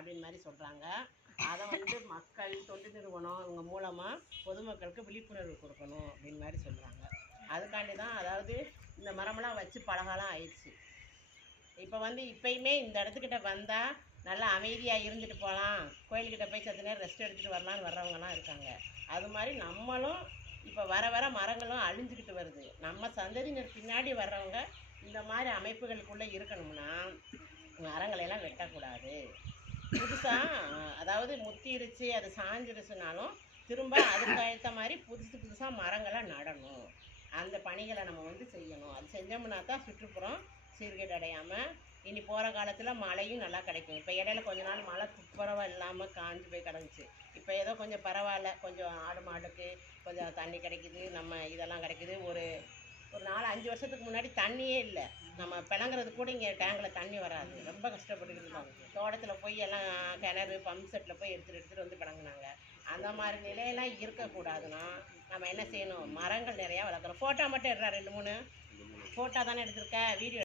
அப்படின்னு மாதிரி சொல்கிறாங்க. அதை வந்து மக்கள், தொண்டு நிறுவனம் இவங்க மூலமாக பொதுமக்களுக்கு விழிப்புணர்வு கொடுக்கணும் அப்படின்னு மாதிரி சொல்கிறாங்க. அதுக்காண்டி தான் அதாவது இந்த மரமெல்லாம் வச்சு பலகாலம் ஆயிடுச்சு. இப்போ வந்து இப்போயுமே இந்த இடத்துக்கிட்ட வந்தால் நல்லா அமைதியாக இருந்துட்டு போகலாம், கோயில்கிட்ட போய் சத்து நேரம் ரெஸ்ட் எடுத்துகிட்டு வரலான்னு வர்றவங்கலாம் இருக்காங்க. அது மாதிரி நம்மளும் இப்போ வர வர மரங்களும் அழிஞ்சிக்கிட்டு வருது. நம்ம சந்ததியினர் பின்னாடி வர்றவங்க இந்த மாதிரி அமைப்புகளுக்குள்ளே இருக்கணும்னா மரங்களையெல்லாம் வெட்டக்கூடாது. புதுசாக அதாவது முத்திருச்சு, அது சாஞ்சிருச்சுனாலும் திரும்ப அதுக்கு ஏற்ற மாதிரி புதுசாக மரங்களை நடணும். அந்த பணிகளை நம்ம வந்து செய்யணும். அது செஞ்சோம்னா தான் சுற்றுப்புறம் சீர்கேடு அடையாமல் இனி போகிற காலத்தில் மழையும் நல்லா கிடைக்கும். இப்போ இடையில கொஞ்ச நாள் மழை துப்புரவாக இல்லாமல் காஞ்சி போய் கிடந்துச்சு. இப்போ ஏதோ கொஞ்சம் பரவாயில்ல, கொஞ்சம் ஆடு மாடுக்கு கொஞ்சம் தண்ணி கிடைக்குது, நம்ம இதெல்லாம் கிடைக்குது. ஒரு 4-5 வருஷத்துக்கு முன்னாடி தண்ணியே இல்லை. நம்ம பிளங்குறது கூட இங்கே டேங்கில் தண்ணி வராது. ரொம்ப கஷ்டப்பட்டுக்கிட்டு இருந்தோம். தோட்டத்தில் போய் எல்லாம் கிணறு பம்ப் செட்டில் போய் எடுத்துகிட்டு வந்து பிளங்குனாங்க. அந்த மாதிரி நிலையெல்லாம் இருக்கக்கூடாதுன்னா நம்ம என்ன செய்யணும்? மரங்கள் நிறையா வளர்க்குறோம். ஃபோட்டோ மட்டும் எடுறா, 2-3 ஃபோட்டோ தானே எடுத்திருக்க, வீடியோ